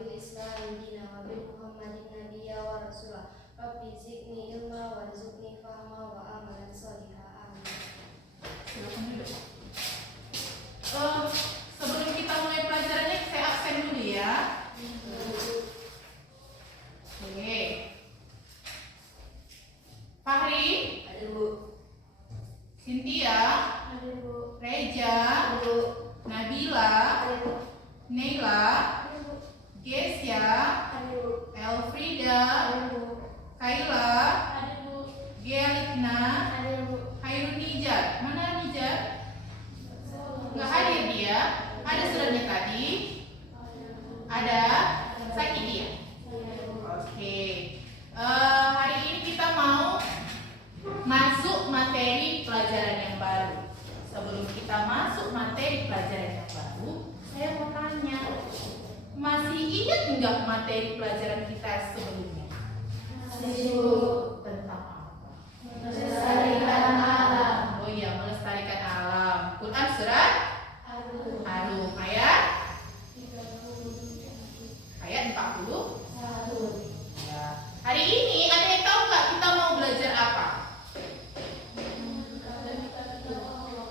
وبالإسلام دينا وبمحمد نبيا ورسولا ربي زدني علما وارزقني فهما وعملا صالحا آمين. Silakan duduk. Sebelum kita mulai pelajarannya, saya absen dulu ya. Oke. Fahri, Ada Bu. Cynthia, Ada Bu. Reja, Ada Bu. Nabila, Ada Bu. Neila, Ada Bu. Gesia, Ada Bu. Elfrida, Ada Bu. Kaila, Ada Bu. Gealitna, Ada Bu. Hairun Nijat. Mana Nijat? Nggak hadir dia. Ada suratnya tadi. Ada sakit dia. Oke. Hari ini kita mau masuk materi pelajaran yang baru. Sebelum kita masuk materi pelajaran yang baru, saya mau tanya, masih ingat nggak materi pelajaran kita sebelumnya? Tentang apa? Melestarikan alam. Oh iya, melestarikan alam. Quran surat Ar-Rum ayat 40. Ya. Hari ini ada yang tahu nggak kita mau belajar apa?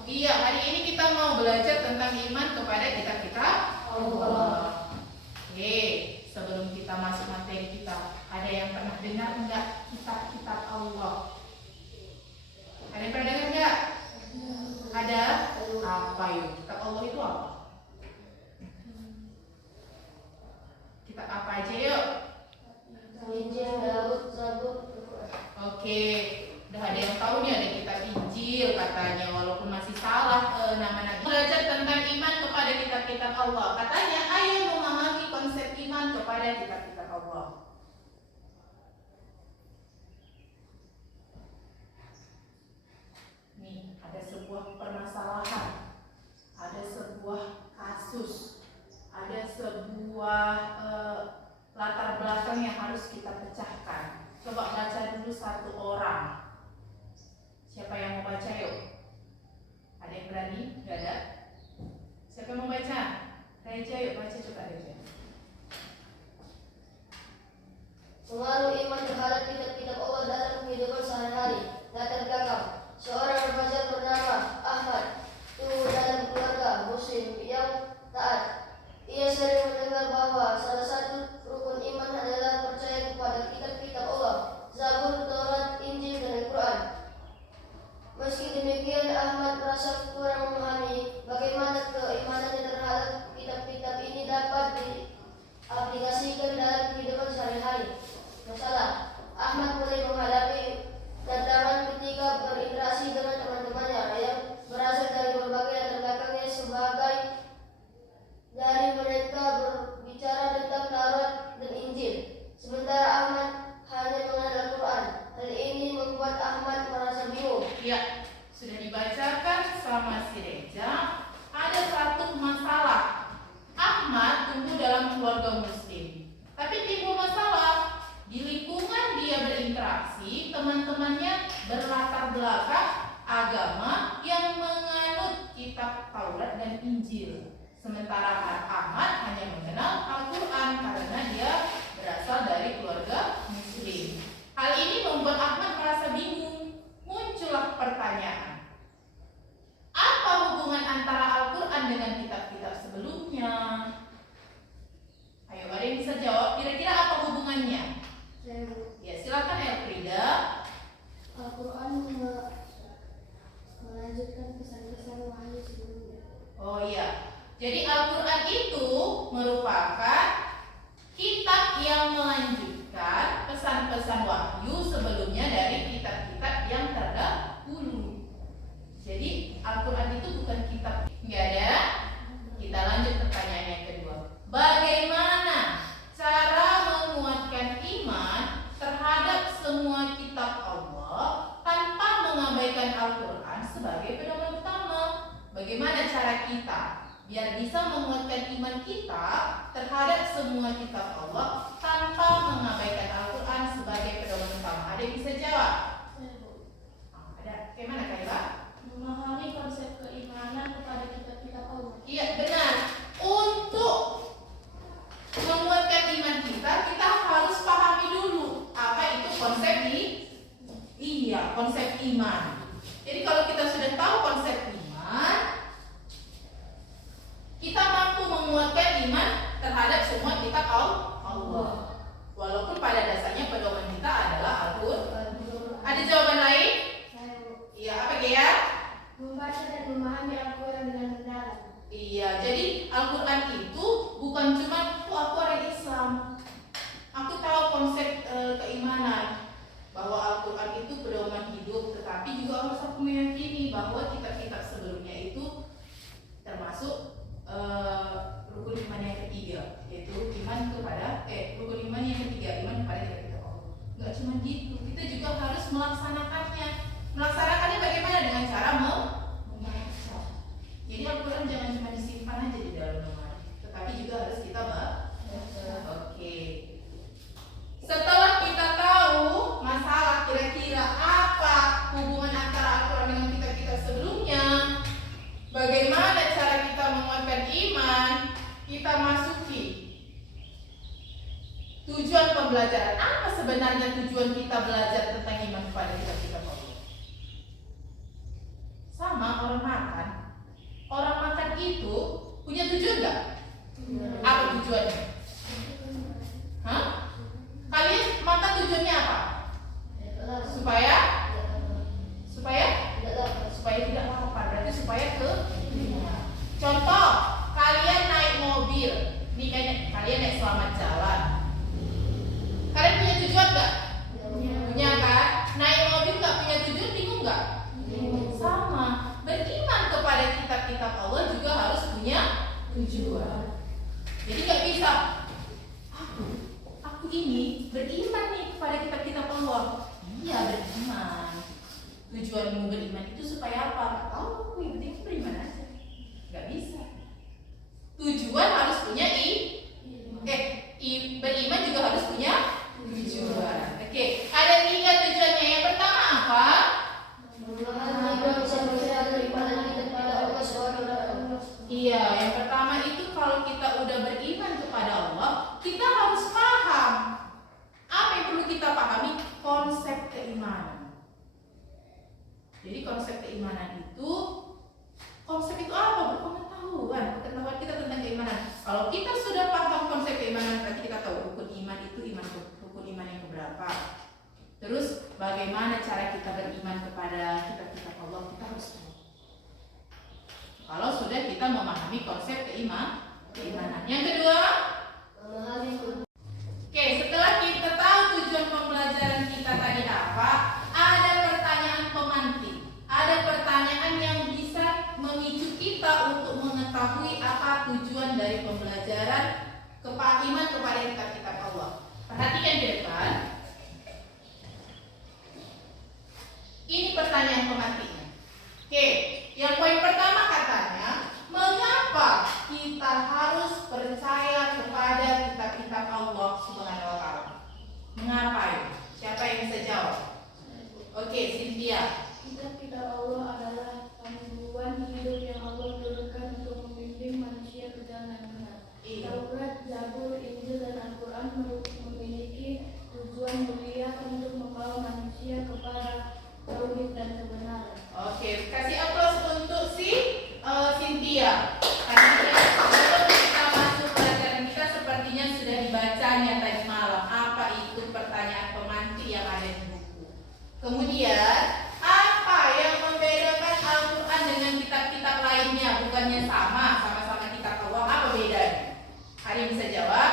Iya, hari ini kita mau belajar tentang iman kepada kitab-kitab Allah. Oke, sebelum kita masuk materi kita, ada yang pernah dengar enggak kitab-kitab Allah? Ada yang pernah dengar enggak? Ada? Apa yuk? Kitab Allah itu apa? Kitab apa aja yuk? Injil, Daud, Zabur, Al-Quran. Oke, udah ada yang tahu nih, ada kitab Injil katanya, walaupun masih salah nama-nama. Belajar tentang iman kepada kitab-kitab Allah. Katanya, ayo memahami konsep iman kepada kitab-kitab Allah. Nih, ada sebuah permasalahan, ada sebuah kasus, ada sebuah latar belakang yang harus kita pecahkan. Coba baca dulu satu orang. Siapa yang mau baca yuk? Ada yang berani? Gak ada? Siapa yang mau baca? Reja yuk, baca coba Reja. Pengaruh iman terhadap kitab-kitab Allah dalam kehidupan sehari-hari. Latar belakang: seorang remaja bernama Ahmad tumbuh dalam keluarga Muslim yang taat. Ia sering mendengar bahwa salah satu rukun iman adalah percaya kepada kitab-kitab Allah, Zabur, Taurat, Injil, dan Al-Quran. Meski demikian, Ahmad merasa kurang memahami bagaimana keimanannya terhadap kitab-kitab ini dapat diaplikasikan dalam kehidupan sehari-hari. Masalah: Ahmad mulai menghadapi tantangan ketika berinteraksi dengan teman-temannya yang berasal dari berbagai latar belakangnya. Sebagai dari mereka berbicara tentang Taurat dan Injil, sementara Ahmad hanya mengenal Al-Quran. Hal ini membuat Ahmad merasa bingung. Ya, sudah dibacakan sama si Reja. Ada satu masalah. Ahmad tumbuh dalam keluarga Muslim, tapi timbul masalah. Di lingkungan dia berinteraksi, teman-temannya berlatar belakang agama yang menganut kitab Taurat dan Injil. Sementara Ahmad hanya mengenal Al-Quran karena dia berasal dari keluarga Muslim. Hal ini membuat Ahmad merasa bingung. Muncullah pertanyaan, apa hubungan antara Al-Quran dengan kitab-kitab sebelumnya? Ayo, ada yang bisa jawab kira-kira apa hubungannya? Ya, silakan Elfrida. Al-Quran melanjutkan pesan-pesan wahyu sebelumnya. Oh iya, jadi Al-Quran itu merupakan kitab yang melanjutkan pesan-pesan wahyu sebelumnya dari kitab-kitab yang terdahulu. Jadi Al-Quran itu bukan kitab. Nggak ada? Kita lanjut pertanyaan yang kedua. Bagaimana cara menguatkan iman terhadap semua kitab Allah tanpa mengabaikan Al-Quran sebagai pedoman utama? Bagaimana cara kita biar bisa menguatkan iman kita terhadap semua kitab Allah tanpa mengabaikan Al-Quran sebagai pedoman utama? Ada yang bisa jawab? Ada. Bagaimana Kaila? Memahami konsep keimanan kepada kitab-kitab Allah. Iya, benar. Untuk menguatkan konsep iman. Jadi kalau kita sudah tahu konsep iman, kita mampu menguatkan iman terhadap semua kitab Allah. Walaupun pada dasarnya pedoman kita adalah Al-Qur'an. Ada jawaban lain? Iya, apa Gea? Membaca dan memahami Al-Quran dengan benar. Iya, jadi Al-Quran itu bukan cuma aku orang Islam, aku tahu konsep keimanan bahwa Al-Quran itu pedoman hidup, tetapi juga harus aku meyakini bahwa kitab-kitab sebelumnya itu termasuk rukun iman yang ketiga, yaitu iman kepada rukun iman yang ketiga, iman kepada kitab-kitab Allah. Nggak cuma gitu, kita juga harus melaksanakannya. Melaksanakannya bagaimana? Dengan cara membaca. Jadi Al-Quran jangan cuma disimpan aja di dalam lemari, tetapi juga harus kita baca. Oke. Setelah kita tahu masalah kira-kira apa hubungan antara Al-Quran dengan kitab-kitab sebelumnya, bagaimana cara kita menguatkan iman, kita masuki tujuan pembelajaran. Apa sebenarnya tujuan kita belajar tentang iman kepada kitab-kitab Allah? Sama orang makan. Orang makan itu punya tujuan nggak? Apa tujuannya? Hah? Kalian makan tujuannya apa? Supaya tidak lapar. Berarti supaya ke. Contoh, kalian naik mobil, kalian naik selamat jalan. Kalian punya tujuan nggak? Punya kan? Naik mobil nggak punya tujuan, bingung nggak? Sama. Beriman kepada kitab-kitab Allah juga harus punya tujuan. Jadi nggak bisa aku ini beriman nih kepada kitab-kitab Allah. Iya, beriman. Tujuanmu beriman itu supaya apa? Nggak tahu, aku yang penting beriman aja. Nggak bisa. Tujuan harus punya beriman juga harus punya tujuan. Oke, ada 3 tujuannya. Yang pertama apa? Iya, yang pertama itu kalau kita udah beriman kepada Allah, kita harus paham. Apa yang perlu kita pahami? Konsep keimanan. Jadi konsep keimanan itu, konsep itu apa? Pengetahuan kita tentang keimanan. Kalau kita sudah paham konsep keimanan, berarti kita tahu rukun iman itu rukun iman yang keberapa. Terus bagaimana cara kita beriman kepada kitab-kitab Allah, kita harus tahu. Kalau sudah kita memahami konsep keimanan. Yang kedua, oke, setelah kita tahu tujuan pembelajaran kita tadi apa, ada pertanyaan pemantik. Ada pertanyaan yang bisa memicu kita untuk mengetahui apa tujuan dari pembelajaran iman kepada kitab-kitab Allah. Perhatikan di depan. Ini pertanyaan pemantiknya. Oke, yang poin pertama katanya, mengapa kita harus percaya kepada kitab-kitab Allah Subhanahu wa taala? Mengapa ya? Siapa yang bisa jawab? Oke, Cynthia. Kitab-kitab Allah adalah panduan hidup yang Allah turunkan untuk membimbing manusia ke jalan yang benar. Taurat, Zabur, Injil, dan Al-Quran memiliki tujuan mulia untuk membawa manusia kepada tauhid dan kebenaran. Oke, kasih aplaus untuk Cynthia. Karena sebelum kita masuk pelajaran kita sepertinya sudah dibacanya tadi malam. Apa itu pertanyaan pemantik yang ada di buku? Kemudian, apa yang membedakan Al-Quran dengan kitab-kitab lainnya? Bukannya sama-sama kitab Allah. Apa bedanya? Ada yang bisa jawab?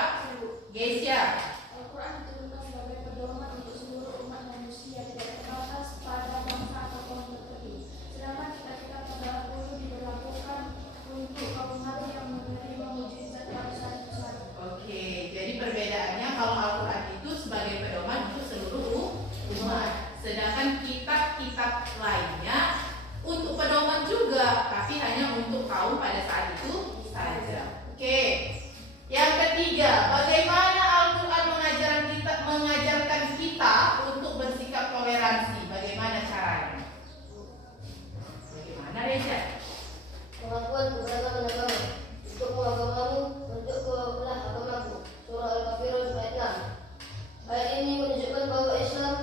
Geisha. Al-Quran diturunkan sebagai pedoman untuk seluruh umat manusia, tidak terbatas pada bangsa atau kaum tertentu. Sedangkan kitab-kitab terdahulu diberlakukan untuk kaum Nabi yang menerima mukjizat bangsa itu. Oke, jadi perbedaannya kalau Al-Quran itu sebagai pedoman untuk seluruh umat, sedangkan kitab-kitab lainnya untuk pedoman juga, tapi hanya untuk kaum pada saat itu saja. Oke, yang ketiga, bagaimana Al-Quran mengajarkan kita untuk bersikap toleransi? Bagaimana caranya? Bagaimana, Reza? Pengakuan keberagaman agama. Untuk agamamu, untuk kebelah agamaku. Surah Al-Kafirun ayat 6. Ayat ini menunjukkan bahwa Islam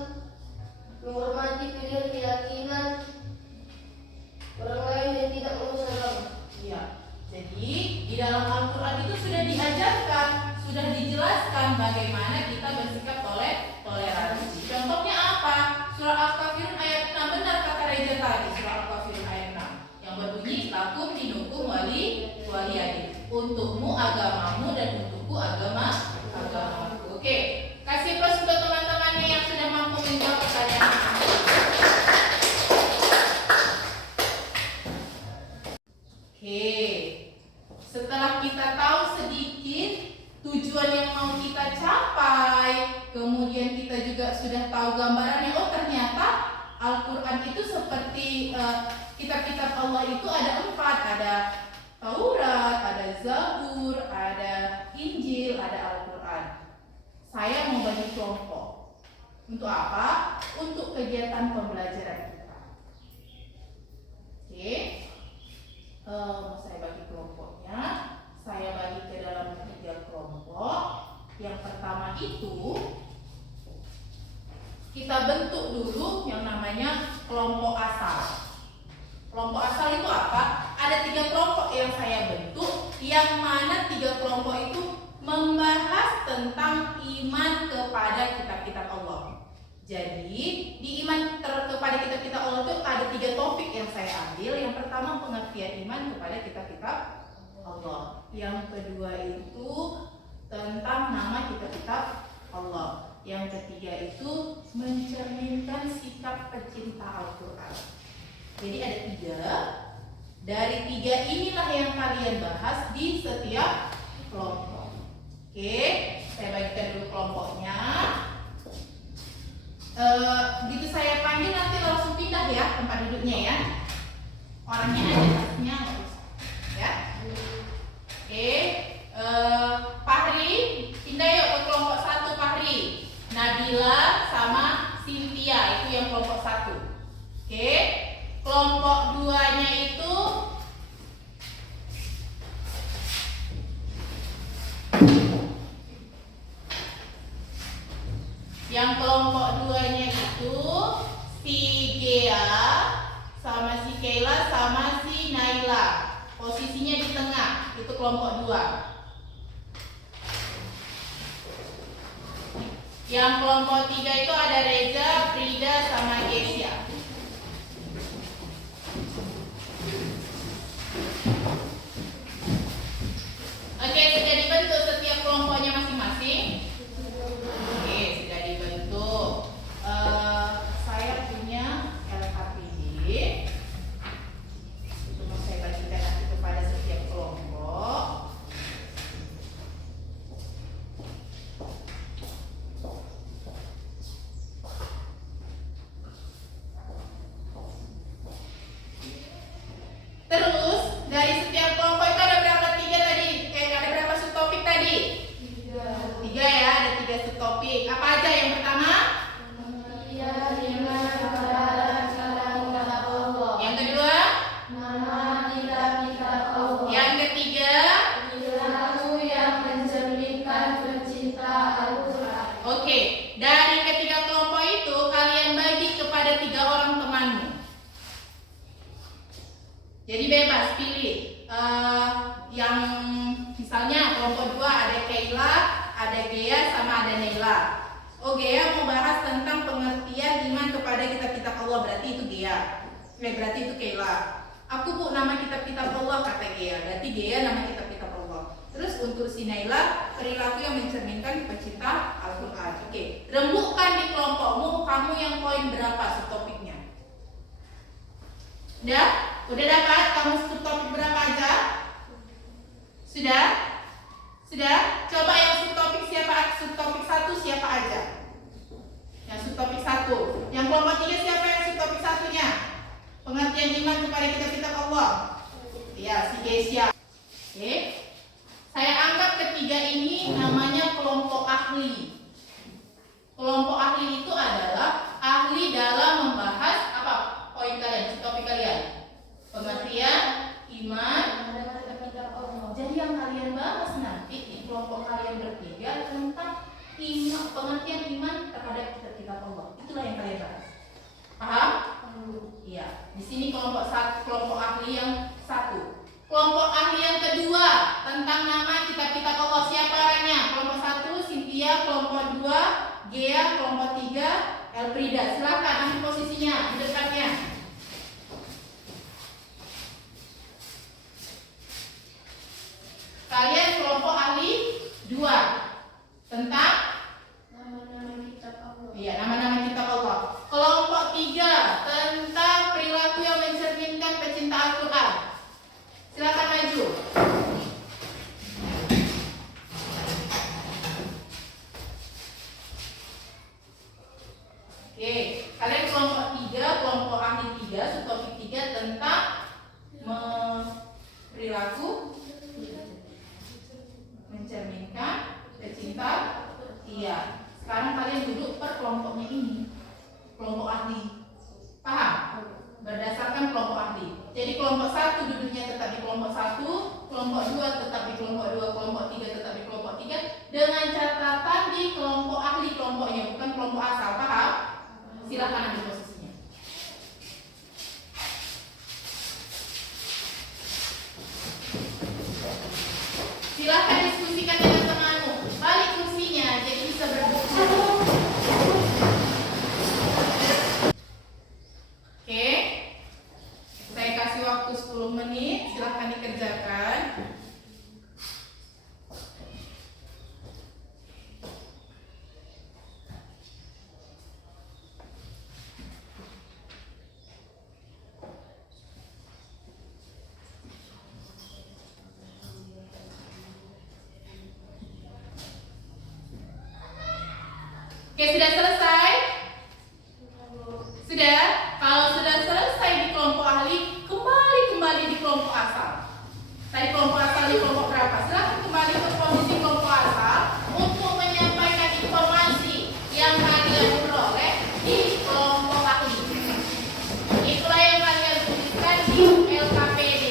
menghormati pilihan sudah dijelaskan bagaimana kita bersikap toleransi. Contohnya apa? Surah Al-Kafirun ayat 6, benar kata Reza tadi. Surah Al-Kafirun ayat 6 yang berbunyi lakum dinukum waliyadin. Untukmu agamamu dan untukku agamaku. Oke, kasih plus untuk teman-temannya yang sudah mampu menjawab pertanyaan. Oke, setelah kita tahu sedikit tujuan yang mau kita capai, kemudian kita juga sudah tahu gambarannya. Oh, ternyata Al-Quran itu seperti kitab-kitab Allah itu ada 4, ada Taurat, ada Zabur, ada Injil, ada Al-Quran. Saya mau bagi kelompok. Untuk apa? Untuk kegiatan pembelajaran kita. Oke. Saya bagi kelompoknya. Saya bagi ke dalam 3 kelompok. Yang pertama itu kita bentuk dulu yang namanya kelompok asal. Kelompok asal itu apa? Ada 3 kelompok yang saya bentuk, yang mana 3 kelompok itu membahas tentang iman kepada kitab-kitab Allah. Jadi di iman kepada kitab-kitab Allah itu ada 3 topik yang saya ambil. Yang pertama pengertian iman kepada kitab-kitab Allah. Yang kedua itu tentang nama kitab-kitab Allah. Yang ketiga itu mencerminkan sikap pecinta Al-Quran. Jadi ada 3. Dari 3 inilah yang kalian bahas di setiap kelompok. Oke, saya bagikan dulu kelompoknya. Begitu saya panggil nanti langsung pindah ya tempat duduknya ya. Orangnya aja satunya nggak usah. Ya. Oke, Fahri pindah yuk ke kelompok 1 Fahri. Nabila sama Cynthia itu yang kelompok 1. Oke, kelompok 2-nya itu si Gea sama si Keila sama si Naila. Posisinya di tengah, itu kelompok 2. Yang kelompok 3 itu ada Reza, Frida sama Kesia. Oke, sudah dibentuk setiap kelompoknya masing-masing. Oke, sudah dibentuk. Saya punya LKPD. Itu mau saya bagikan nanti kepada setiap kelompok. Terus dari setiap kelompok itu ada berapa tadi? Ada berapa subtopik tadi? 3 ya, ada 3 subtopik. Apa aja yang pertama? Yang kedua? Yang ketiga? Oke, dari ketiga kelompok itu kalian bagi kepada 3 orang temanmu. Jadi bebas pilih. Yang misalnya kelompok 2 ada Keila, ada Gea sama ada Naila. Oh, Gea mau bahas tentang pengertian iman kepada kitab-kitab Allah, berarti itu Gea. Berarti itu Keila. Aku Bu nama kitab-kitab Allah kata Gea, berarti Gea nama kitab-kitab Allah. Terus untuk si Naila perilaku yang mencerminkan pecinta Al-Quran. Oke, rembukkan di kelompokmu kamu yang poin berapa subtopiknya. Udah dapat kamu subtopik berapa aja? Sudah? Coba yang subtopik siapa? Subtopik 1 siapa aja? Yang subtopik 1. Yang kelompok 3 siapa yang subtopik 1-nya? Pengertian iman kepada kitab-kitab Allah. Ya, si Kesia. Oke. Saya anggap ketiga ini namanya kelompok ahli. Kelompok ahli itu adalah ahli dalam membahas apa? Poin kalian, subtopik kalian. Pengertian iman. Jadi yang kalian bahas nanti di kelompok kalian bertiga tentang iman, pengertian iman terhadap kitab Allah. Itulah yang kalian bahas. Paham? Iya. Di sini kelompok ahli yang 1. Kelompok ahli yang kedua tentang nama kitab-kitab Allah. Siapa orangnya? Kelompok Gea kelompok 3, Elfrida. Silakan ambil posisinya di dekatnya. Kalian kelompok ahli 2 tentang Nama-nama kitab Allah. iya, nama-nama kitab Allah. Kelompok 3 tentang perilaku yang mencerminkan pecinta Al-Quran. Silakan maju. Oke, kalian kelompok 3, kelompok ahli 3, subtopik 3 tentang perilaku mencerminkan pecinta. Iya. Sekarang kalian duduk per kelompoknya ini. Kelompok ahli. Paham? Berdasarkan kelompok ahli. Jadi kelompok 1 duduknya tetap di kelompok 1, kelompok 2 tetap di kelompok 2, kelompok 3 tetap di kelompok 3 dengan catatan di kelompok ahli kelompoknya, bukan kelompok asal. Paham? Silakan ambil posisinya. Silakan diskusikan dengan temanmu. Balik kursinya jadi bisa berdiskusi. Oke. Saya kasih waktu 10 menit, silakan dikerjakan. Oke, sudah selesai? Sudah? Kalau sudah selesai di kelompok ahli, kembali di kelompok asal. Tadi kelompok asal di kelompok berapa? Silahkan kembali ke posisi kelompok asal untuk menyampaikan informasi yang kalian peroleh di kelompok ahli. Itulah yang kalian tuliskan di LKPD.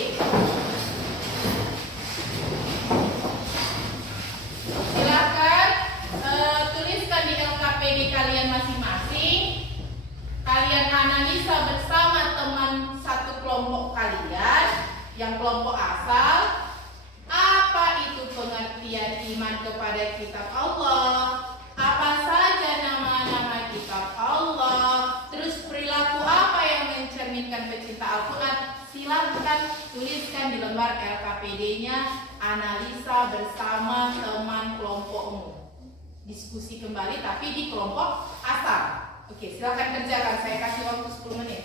Silakan tuliskan di LKPD kalian masing-masing. Kalian analisa bersama teman satu kelompok kalian yang kelompok asal. Apa itu pengertian iman kepada kitab Allah? Apa saja nama-nama kitab Allah? Terus perilaku apa yang mencerminkan pecinta Al-Quran? Silahkan tuliskan di lembar LKPD-nya. Analisa bersama teman kelompokmu. Diskusi kembali tapi di kelompok asal. Oke, silakan kerjakan. Saya kasih waktu 10 menit.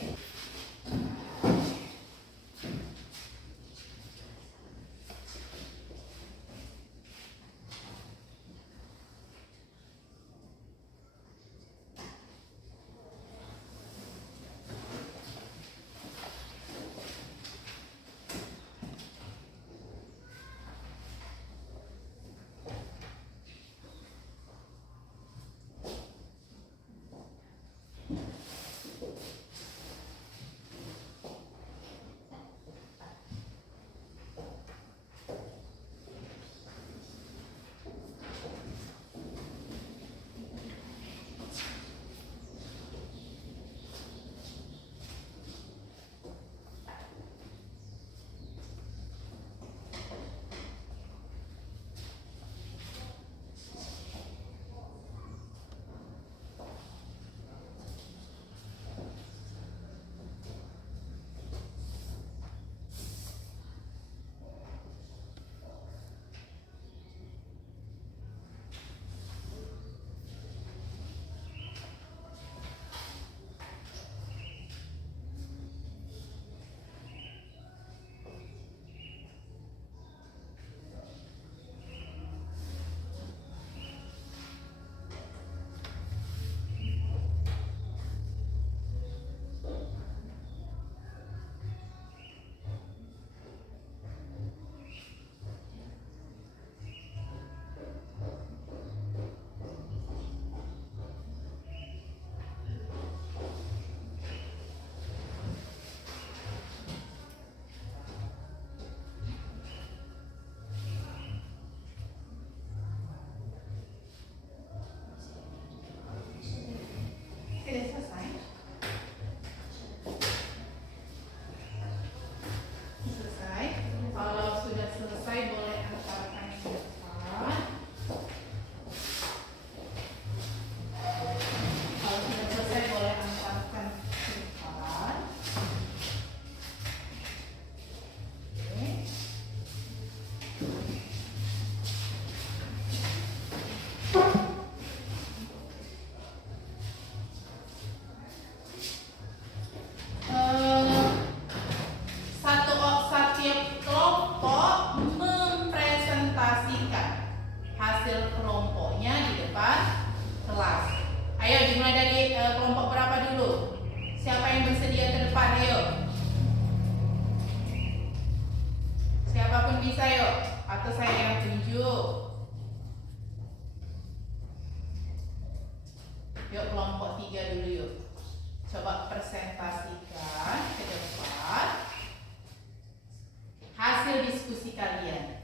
Setiap kelompok mempresentasikan hasil kelompoknya di depan kelas. Ayo dimulai dari kelompok berapa dulu? Siapa yang bersedia ke depan? Ayo. Siapapun bisa yuk. Atau saya yang tunjuk. Yuk kelompok 3 dulu yuk. Coba presentasikan ke depan hasil diskusi kalian.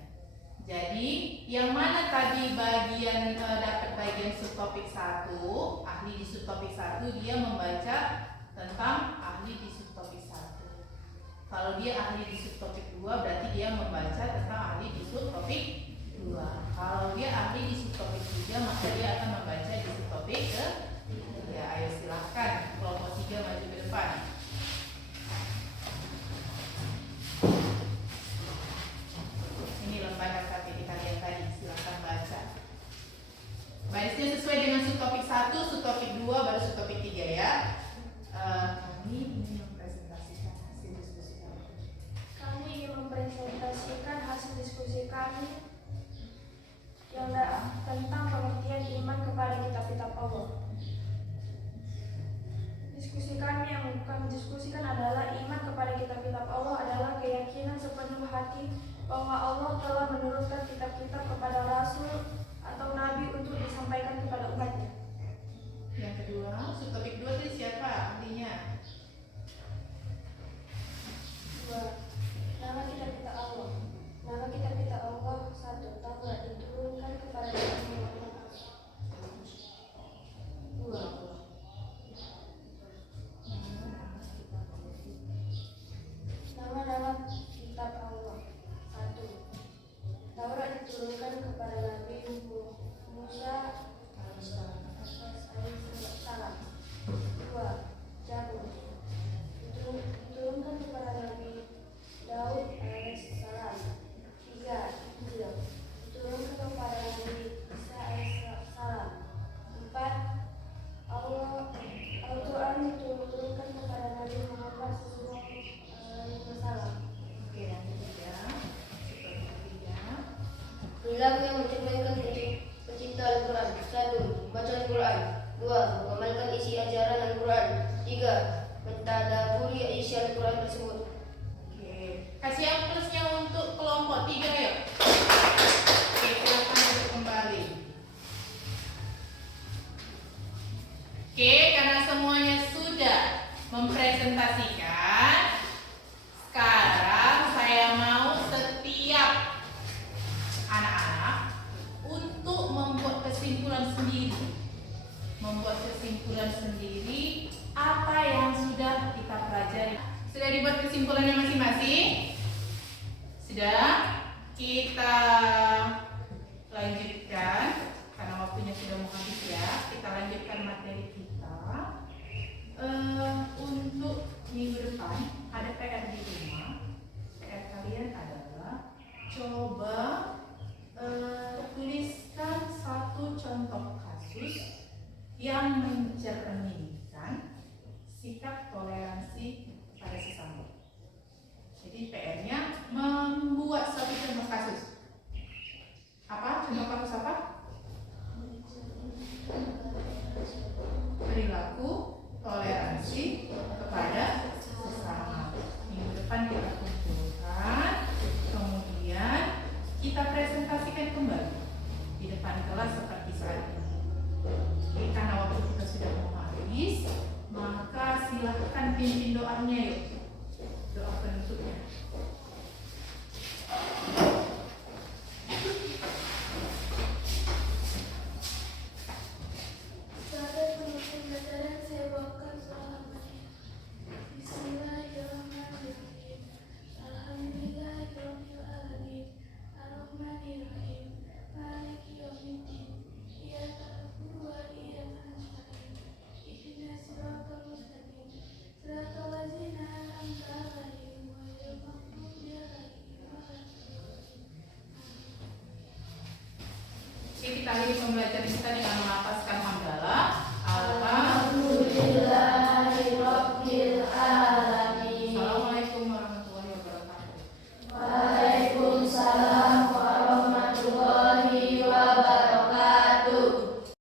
Jadi yang mana tadi bagian dapat bagian subtopik 1, ahli di subtopik 1 dia membaca tentang ahli di subtopik 1. Kalau dia ahli di subtopik 2 berarti dia membaca tentang ahli di subtopik 2. Kalau dia ahli di subtopik 3 maka dia akan membaca di subtopik ke 3. Ayo silahkan kelompok 3 maju ke depan. Ini lembar KKP kalian tadi, silahkan baca. Barisnya sesuai dengan subtopik 1, subtopik 2, baru subtopik 3 ya. Kami ingin mempresentasikan hasil diskusi kami. Kami ingin mempresentasikan hasil diskusi kami yang tentang pengertian iman kepada kitab-kitab Allah. Diskusi kami yang kami diskusikan adalah iman kepada kitab-kitab Allah adalah keyakinan sepenuh hati bahwa Allah telah menurunkan kitab-kitab kepada Rasul atau Nabi untuk disampaikan kepada umatnya. Yang kedua, subtopik 2 itu siapa ahlinya? 2. Nama kitab-kitab Allah. Nama kitab-kitab Allah 1. Taurat diturunkan kepada Nabi Muhammad. 2. Nama-nama kitab Allah 1. Taurat diturunkan kepada Nabi Musa alaihissalam. 2. Zabur diturunkan kepada Nabi Daud alaihissalam. 3. Injil diturunkan kepada Nabi Isa alaihissalam. 4. Al-Quran diturunkan kepada Nabi Muhammad sallallahu alaihi wasallam. Oke, yang ketiga, subtopik 3. Perilaku yang mencerminkan pecinta Al-Quran. 1. Membaca Al-Quran. 2. Mengamalkan isi ajaran Al-Quran. 3. Mentadaburi isi Al-Quran tersebut. Oke, kasih yang plusnya untuk kelompok 3 ya. Oke, silakan duduk kembali. Oke, karena semuanya sudah mempresentasikan, sekarang saya mau setiap anak-anak untuk membuat kesimpulan sendiri apa yang sudah kita pelajari. Sudah dibuat kesimpulannya masing-masing? Sudah? Kita lanjutkan karena waktunya sudah mau habis ya. Kita lanjutkan materi kita. Untuk minggu depan ada PR di rumah. PR kalian adalah coba tuliskan satu contoh kasus yang mencerminkan sikap toleransi pada sesama. Jadi PR-nya membuat satu contoh kasus. Apa? Contoh kasus apa? Perilaku toleransi kepada sesama. Minggu depan kita kumpulkan, kemudian kita presentasikan kembali di depan kelas seperti saat ini. Karena waktu kita sudah mau habis. akhiri pembelajaran kita dengan melafazkan hamdalah.